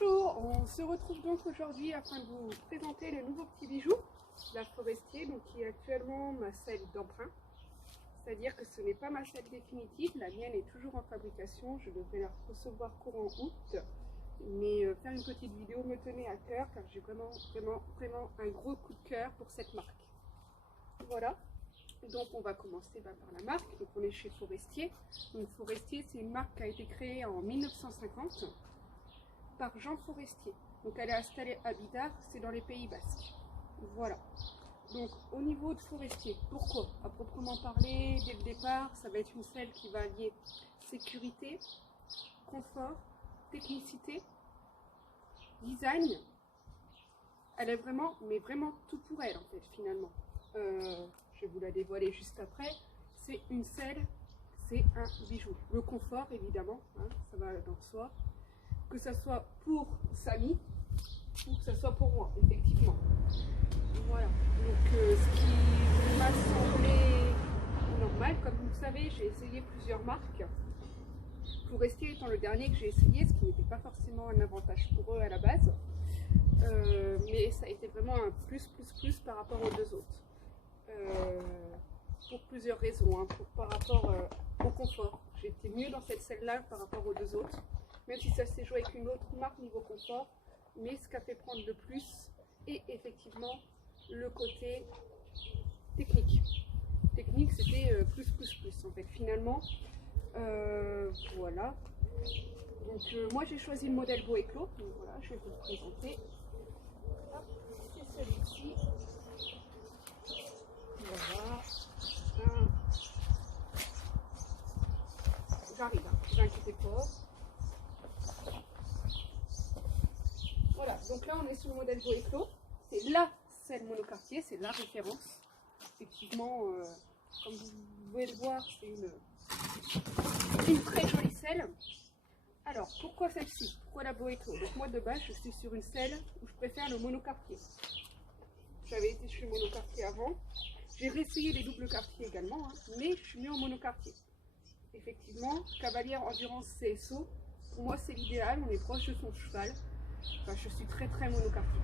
Bonjour, on se retrouve donc aujourd'hui afin de vous présenter le nouveau petit bijou, la Forestier, donc qui est actuellement ma selle d'emprunt. C'est-à-dire que ce n'est pas ma selle définitive, la mienne est toujours en fabrication, je devrais la recevoir courant août. Mais faire une petite vidéo me tenait à cœur car j'ai vraiment un gros coup de cœur pour cette marque. Voilà, donc on va commencer par la marque. Donc on est chez Forestier. Donc Forestier, c'est une marque qui a été créée en 1950 par Jean Forestier. Donc elle est installée à Bidart, c'est dans les Pays Basques. Voilà. Donc au niveau de Forestier, pourquoi? À proprement parler, dès le départ, ça va être une selle qui va allier sécurité, confort, technicité, design. Elle est vraiment, mais vraiment tout pour elle en fait finalement. Je vais vous la dévoiler juste après. C'est une selle, c'est un bijou. Le confort évidemment, hein, ça va dans soi. Que ce soit pour Samy ou que ce soit pour moi, effectivement. Voilà. Donc ce qui m'a semblé normal, comme vous le savez, j'ai essayé plusieurs marques. Forestier étant le dernier que j'ai essayé, ce qui n'était pas forcément un avantage pour eux à la base. Mais ça a été vraiment un plus par rapport aux deux autres. Pour plusieurs raisons, hein. Par rapport au confort. J'étais mieux dans cette selle-là par rapport aux deux autres. Même si ça s'est joué avec une autre marque niveau confort, mais ce qu'a fait prendre le plus est effectivement le côté technique. Technique, c'était plus en fait finalement. Voilà. Donc moi j'ai choisi le modèle Beau Éclos. Donc voilà, je vais vous le présenter. C'est celui-ci. Voilà. J'arrive, hein, ne vous inquiétez pas. Voilà, donc là on est sur le modèle Beau Éclos. C'est la selle monocartier, c'est la référence. Effectivement, comme vous pouvez le voir, c'est une très jolie selle. Alors, pourquoi celle-ci? Pourquoi la Beau Éclos? Donc moi de base, je suis sur une selle où je préfère le monocartier. J'avais été chez monocartier avant. J'ai réessayé les doubles quartiers également, hein, mais je suis mieux en monocartier. Effectivement, cavalière endurance CSO, pour moi c'est l'idéal, on est proche de son cheval. Enfin, je suis très monocartier.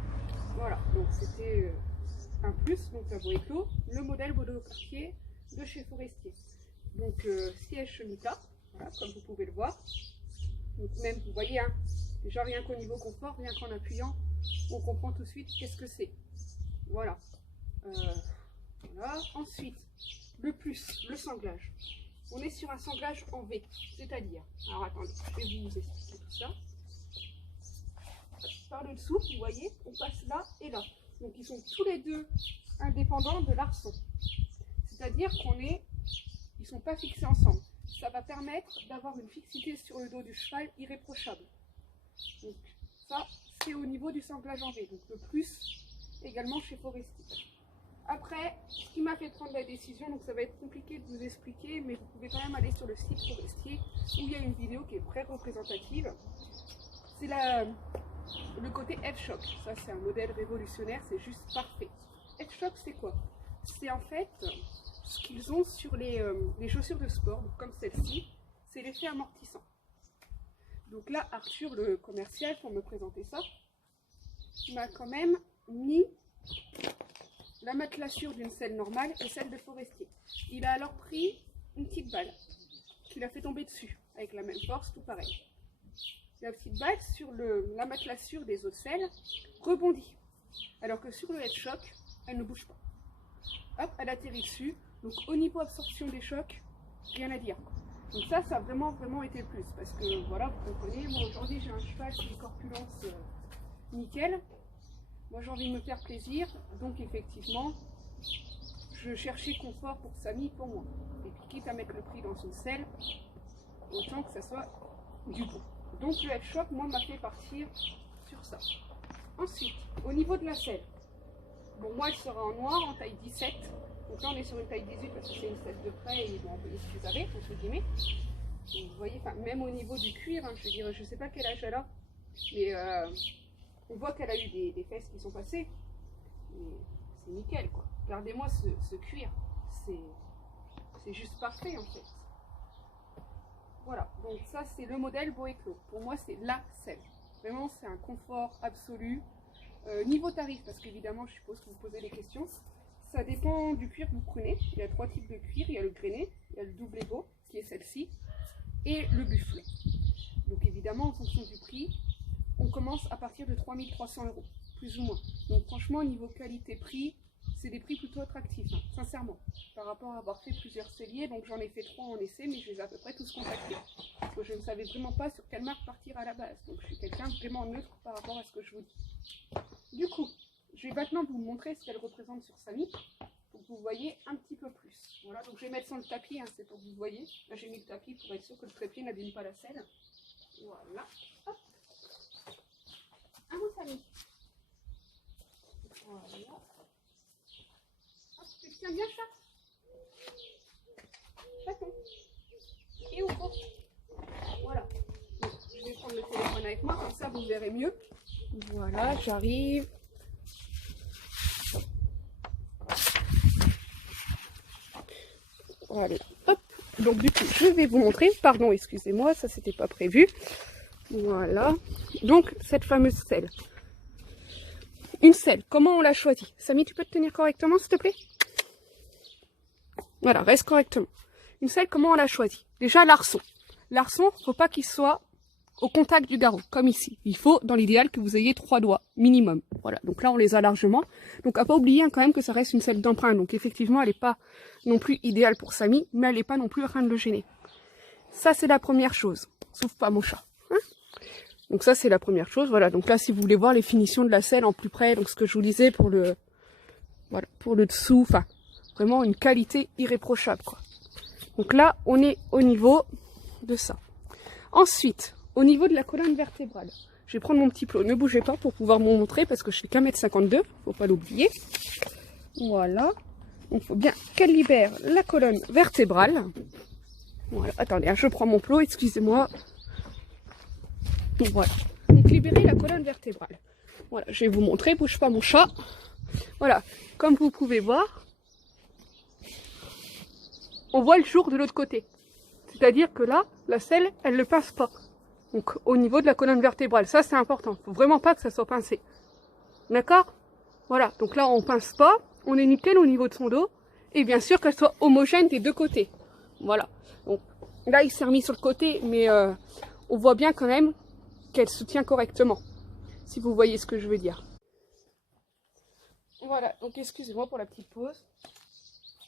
Voilà, donc c'était un plus, donc la Beau Éclos, le modèle monocartier de chez Forestier. Donc siège Mica, voilà, comme vous pouvez le voir. Donc même, vous voyez, hein, déjà rien qu'au niveau confort, rien qu'en appuyant, on comprend tout de suite qu'est-ce que c'est. Voilà. Voilà. Ensuite, le plus, le sanglage. On est sur un sanglage en V, c'est-à-dire, alors attendez, je vais vous expliquer tout ça. Par le dessous, vous voyez, on passe là et là. Donc ils sont tous les deux indépendants de l'arçon. C'est-à-dire ils ne sont pas fixés ensemble. Ça va permettre d'avoir une fixité sur le dos du cheval irréprochable. Donc ça, c'est au niveau du sanglage en V. Donc le plus également chez Forestier. Après, ce qui m'a fait prendre la décision, donc ça va être compliqué de vous expliquer, mais vous pouvez quand même aller sur le site Forestier où il y a une vidéo qui est très représentative. C'est le côté F-Shock. Ça, c'est un modèle révolutionnaire, c'est juste parfait. F-Shock, c'est quoi? C'est en fait ce qu'ils ont sur les chaussures de sport, donc comme celle-ci, c'est l'effet amortissant. Donc là, Arthur, le commercial, pour me présenter ça, m'a quand même mis la matelassure d'une selle normale et celle de Forestier. Il a alors pris une petite balle qu'il a fait tomber dessus, avec la même force, tout pareil. La petite balle sur la matelassure des autres selles rebondit, alors que sur le head-shock, elle ne bouge pas. Hop, elle atterrit dessus, donc au niveau absorption des chocs, rien à dire. Donc ça a vraiment été le plus, parce que voilà, vous comprenez, moi aujourd'hui j'ai un cheval qui est corpulence nickel. Moi j'ai envie de me faire plaisir, donc effectivement, je cherchais confort pour Samy, pour moi. Et puis quitte à mettre le prix dans une selle, autant que ça soit du bon. Donc le F-Shock, moi, m'a fait partir sur ça. Ensuite, au niveau de la selle, bon, moi elle sera en noir, en taille 17. Donc là on est sur une taille 18 parce que c'est une selle de près et bon, on peut les ce qu'ils avaient, entre guillemets. Donc, vous voyez, même au niveau du cuir, hein, je veux dire, je sais pas quel âge elle a, mais on voit qu'elle a eu des fesses qui sont passées. Mais c'est nickel, quoi. Regardez-moi ce cuir, c'est juste parfait en fait. Voilà, donc ça c'est le modèle Beau Éclos. Pour moi c'est la selle. Vraiment, c'est un confort absolu. Niveau tarif, parce qu'évidemment, je suppose que vous posez des questions, ça dépend du cuir que vous prenez. Il y a 3 types de cuir. Il y a le grainé, il y a le double égo, qui est celle-ci, et le buffle. Donc évidemment, en fonction du prix, on commence à partir de 3 300 €, plus ou moins. Donc franchement, niveau qualité-prix, c'est des prix plutôt attractifs, hein, sincèrement, par rapport à avoir fait plusieurs celliers. Donc j'en ai fait 3 en essai, mais je les ai à peu près tous contactés. Parce que je ne savais vraiment pas sur quelle marque partir à la base. Donc je suis quelqu'un vraiment neutre par rapport à ce que je vous dis. Du coup, je vais maintenant vous montrer ce qu'elle représente sur Samy, pour que vous voyez un petit peu plus. Voilà, donc je vais mettre sans le tapis, hein, c'est pour que vous voyez. Là j'ai mis le tapis pour être sûr que le trépied n'abîme pas la selle. Voilà, hop. Un mot Samy. Voilà. Hop, tu tiens bien ça. Chaton. Et au fond. Voilà. Donc, je vais prendre le téléphone avec moi, comme ça vous verrez mieux. Voilà, j'arrive. Allez, hop. Donc du coup, je vais vous montrer. Pardon, excusez-moi, ça c'était pas prévu. Voilà. Donc cette fameuse selle. Une selle, comment on l'a choisie? Samy, tu peux te tenir correctement, s'il te plaît? Voilà, reste correctement. Une selle, comment on l'a choisie? Déjà, l'arçon. L'arçon, faut pas qu'il soit au contact du garrot, comme ici. Il faut, dans l'idéal, que vous ayez 3 doigts, minimum. Voilà, donc là, on les a largement. Donc, à pas oublier hein, quand même que ça reste une selle d'emprunt. Donc, effectivement, elle n'est pas non plus idéale pour Samy, mais elle n'est pas non plus en train de le gêner. Ça, c'est la première chose. Sauf pas mon chat. Hein, donc ça, c'est la première chose. Voilà, donc là, si vous voulez voir les finitions de la selle en plus près, donc ce que je vous disais pour le, voilà, pour le dessous, enfin, vraiment une qualité irréprochable, quoi. Donc là, on est au niveau de ça. Ensuite, au niveau de la colonne vertébrale, je vais prendre mon petit plot. Ne bougez pas pour pouvoir vous montrer parce que je fais qu'1,52 m, faut pas l'oublier. Voilà. Donc, il faut bien qu'elle libère la colonne vertébrale. Voilà. Attendez, je prends mon plot, excusez-moi. Voilà. Donc, libérer la colonne vertébrale. Voilà, je vais vous montrer. Bouge pas mon chat. Voilà. Comme vous pouvez voir, on voit le jour de l'autre côté. C'est-à-dire que là, la selle, elle ne pince pas. Donc, au niveau de la colonne vertébrale, ça c'est important. Il faut vraiment pas que ça soit pincé. D'accord? Voilà. Donc là, on pince pas. On est nickel au niveau de son dos. Et bien sûr qu'elle soit homogène des deux côtés. Voilà. Donc là, il s'est remis sur le côté, mais on voit bien quand même qu'elle se tient correctement. Si vous voyez ce que je veux dire. Voilà. Donc, excusez-moi pour la petite pause.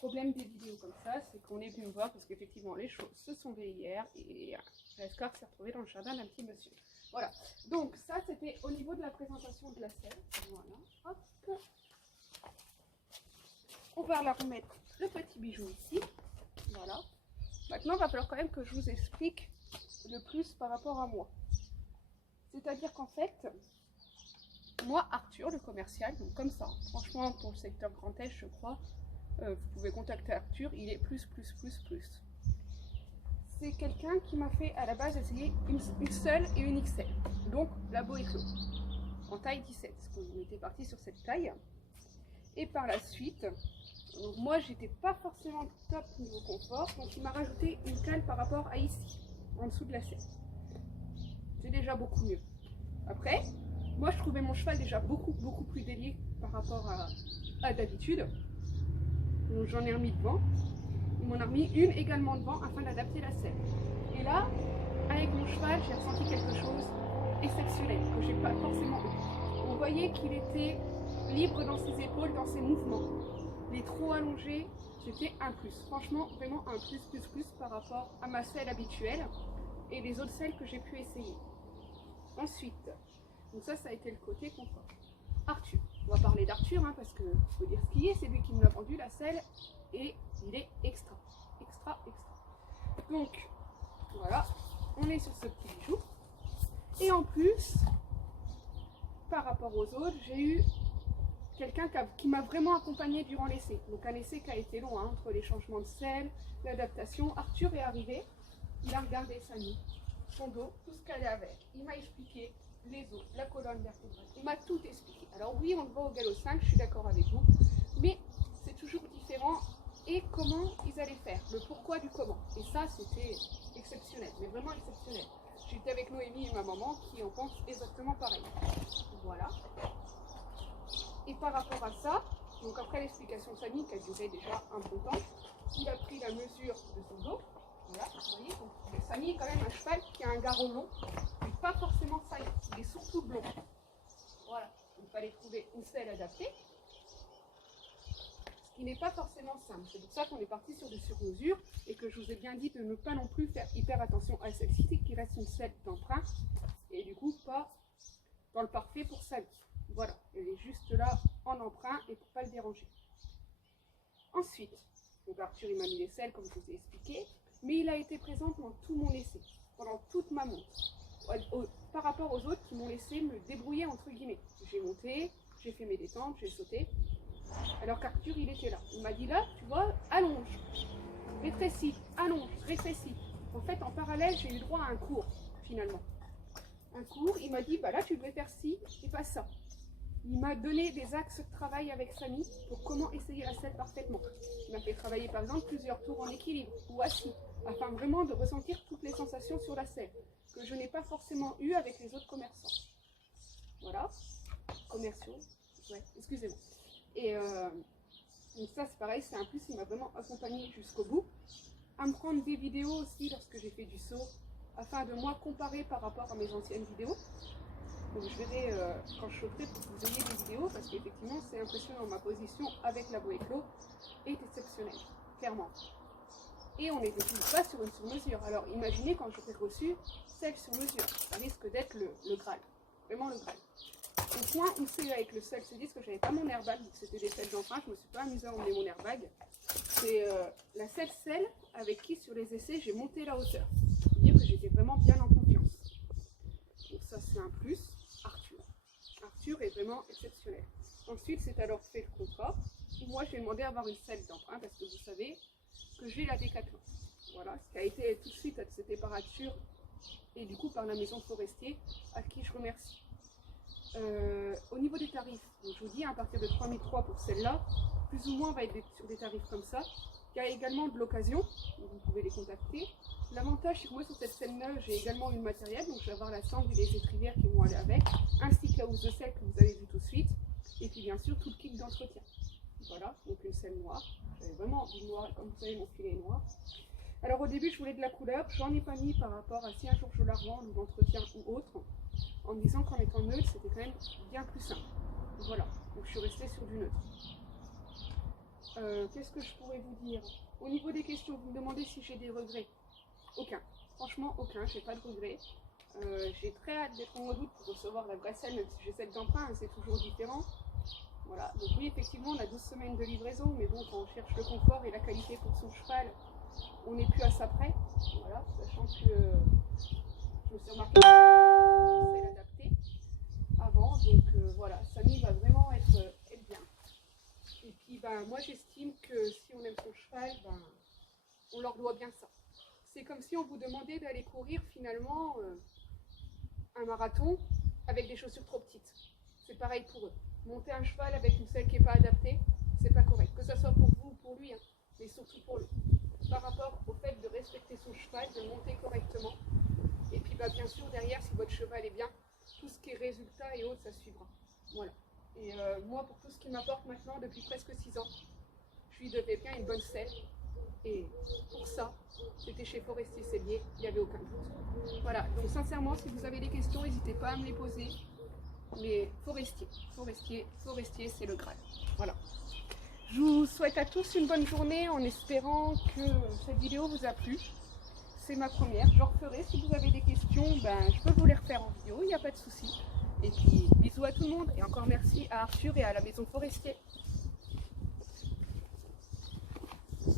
Le problème des vidéos comme ça, c'est qu'on est venu me voir parce qu'effectivement les choses se sont fait hier et l'escarpe s'est retrouvée dans le jardin d'un petit monsieur. Voilà, donc ça c'était au niveau de la présentation de la selle. Voilà, hop. On va la remettre le petit bijou ici. Voilà. Maintenant, il va falloir quand même que je vous explique le plus par rapport à moi. C'est-à-dire qu'en fait, moi, Arthur, le commercial, donc comme ça, franchement pour le secteur Grand Est, je crois, vous pouvez contacter Arthur, il est plus. C'est quelqu'un qui m'a fait à la base essayer une seule et une XL, donc la Beau Éclos, en taille 17, parce qu'on était parti sur cette taille. Et par la suite, moi j'étais pas forcément top niveau confort, donc il m'a rajouté une cale par rapport à ici, en dessous de la selle. C'est déjà beaucoup mieux. Après, moi je trouvais mon cheval déjà beaucoup plus délié par rapport à d'habitude. Donc j'en ai remis devant. Ils m'en ont remis une également devant afin d'adapter la selle. Et là, avec mon cheval, j'ai ressenti quelque chose d'exceptionnel que j'ai pas forcément eu. On voyait qu'il était libre dans ses épaules, dans ses mouvements. Les trous allongés, c'était un plus. Franchement, vraiment un plus par rapport à ma selle habituelle et les autres selles que j'ai pu essayer. Ensuite, donc ça a été le côté confort. Arthur. On va parler d'Arthur hein, parce que faut dire ce qu'il est, c'est lui qui me l'a vendu la selle et il est extra. Donc voilà, on est sur ce petit bijou. Et en plus, par rapport aux autres, j'ai eu quelqu'un qui m'a vraiment accompagné durant l'essai. Donc un essai qui a été long hein, entre les changements de selle, l'adaptation. Arthur est arrivé, il a regardé Samy, son dos, tout ce qu'elle avait. Il m'a expliqué les os, la colonne vertébrale. Il m'a tout expliqué. Alors oui, on le voit au galop 5, je suis d'accord avec vous, mais c'est toujours différent. Et comment ils allaient faire, le pourquoi du comment. Et ça, c'était exceptionnel, mais vraiment exceptionnel. j'étais avec Noémie et ma maman qui en pensent exactement pareil. Voilà. Et par rapport à ça, donc après l'explication de Samy qui a duré déjà un bon temps, il a pris la mesure de son dos. Voilà, vous voyez, donc Samy est quand même un cheval qui a un garrot long, mais pas forcément saillant, il est surtout blond. Voilà, il fallait trouver une selle adaptée, ce qui n'est pas forcément simple. C'est pour ça qu'on est parti sur des sur-mesures et que je vous ai bien dit de ne pas non plus faire hyper attention à celle-ci, qui reste une selle d'emprunt et du coup pas dans le parfait pour sa vie. Voilà, elle est juste là en emprunt et pour ne pas le déranger. Ensuite, donc Arthur il m'a mis les selles comme je vous ai expliqué, mais il a été présent pendant tout mon essai, pendant toute ma monte. Par rapport aux autres qui m'ont laissé me débrouiller entre guillemets. J'ai monté, j'ai fait mes détentes, j'ai sauté. Alors qu'Arthur il était là. Il m'a dit là, tu vois, allonge, rétrécis, allonge, rétrécis. En fait, en parallèle, j'ai eu droit à un cours finalement. Un cours, il m'a dit, bah là tu devrais faire ci et pas ça. Il m'a donné des axes de travail avec Samy pour comment essayer la selle parfaitement. Il m'a fait travailler par exemple plusieurs tours en équilibre ou assis, afin vraiment de ressentir toutes les sensations sur la selle, que je n'ai pas forcément eu avec les autres commerçants. Voilà, commerciaux, ouais, excusez-moi. Et donc ça c'est pareil, c'est un plus, il m'a vraiment accompagné jusqu'au bout. À me prendre des vidéos aussi lorsque j'ai fait du saut, afin de moi comparer par rapport à mes anciennes vidéos. Donc je verrai quand je sauterai pour que vous ayez des vidéos, parce qu'effectivement c'est impressionnant, ma position avec la Boéclos est exceptionnelle, clairement. Et on n'était toujours pas sur une sur-mesure. Alors imaginez quand j'aurai reçu celle sur mesure, ça risque d'être le Graal, vraiment le Graal. Au point où c'est avec le seul C10 que j'avais pas mon airbag, c'était des selles d'emprunt, je me suis pas amusée à emmener mon airbag. C'est la seule selle avec qui sur les essais j'ai monté la hauteur. C'est dire que j'étais vraiment bien en confiance. Donc ça c'est un plus. Arthur est vraiment exceptionnel. Ensuite, c'est alors fait le contrat. Moi, j'ai demandé à avoir une selle d'emprunt parce que vous savez que j'ai la Décathlon. Voilà, ce qui a été tout de suite accepté par Arthur et du coup par la maison Forestier, à qui je remercie. Au niveau des tarifs, donc je vous dis à partir de 3003 pour celle-là, plus ou moins on va être sur des tarifs comme ça. Il y a également de l'occasion, donc vous pouvez les contacter. L'avantage, c'est que moi sur cette selle neuve, j'ai également eu le matériel, donc je vais avoir la sangle et les étrivières qui vont aller avec, ainsi que la housse de selle que vous avez vu tout de suite, et puis bien sûr tout le kit d'entretien. Voilà, donc une selle noire. J'avais vraiment envie de noir, comme vous savez mon filet est noir. Alors au début je voulais de la couleur, j'en ai pas mis par rapport à si un jour je la revends ou d'entretien ou autre, en me disant qu'en étant neutre c'était quand même bien plus simple. Voilà, donc je suis restée sur du neutre. Qu'est-ce que je pourrais vous dire? Au niveau des questions, vous me demandez si j'ai des regrets. Aucun, franchement aucun, j'ai pas de regrets. J'ai très hâte d'être au mois d'août pour recevoir la vraie selle, même si j'ai celle d'emprunt, c'est toujours différent. Voilà, donc oui, effectivement, on a 12 semaines de livraison, mais bon, quand on cherche le confort et la qualité pour son cheval, on n'est plus à ça près. Voilà, sachant que je me suis remarqué que c'est l'adapter avant, donc voilà, Samy va vraiment être bien. Et puis, ben, moi, j'estime que si on aime son cheval, ben, on leur doit bien ça. C'est comme si on vous demandait d'aller courir finalement un marathon avec des chaussures trop petites. C'est pareil pour eux. Monter un cheval avec une selle qui n'est pas adaptée, c'est pas correct. Que ce soit pour vous ou pour lui, hein, mais surtout pour lui. Par rapport au fait de respecter son cheval, de le monter correctement. Et puis bah, bien sûr, derrière, si votre cheval est bien, tout ce qui est résultat et autres, ça suivra. Voilà. Et moi, pour tout ce qui m'apporte maintenant, depuis presque 6 ans, je lui devais bien une bonne selle. Et pour ça, c'était chez Forestier Sellier, il n'y avait aucun doute. Voilà, donc sincèrement, si vous avez des questions, n'hésitez pas à me les poser. Mais Forestier, c'est le Graal. Voilà. Je vous souhaite à tous une bonne journée en espérant que cette vidéo vous a plu. C'est ma première, je referai. Si vous avez des questions, ben, je peux vous les refaire en vidéo, il n'y a pas de souci. Et puis, bisous à tout le monde et encore merci à Arthur et à la maison Forestier.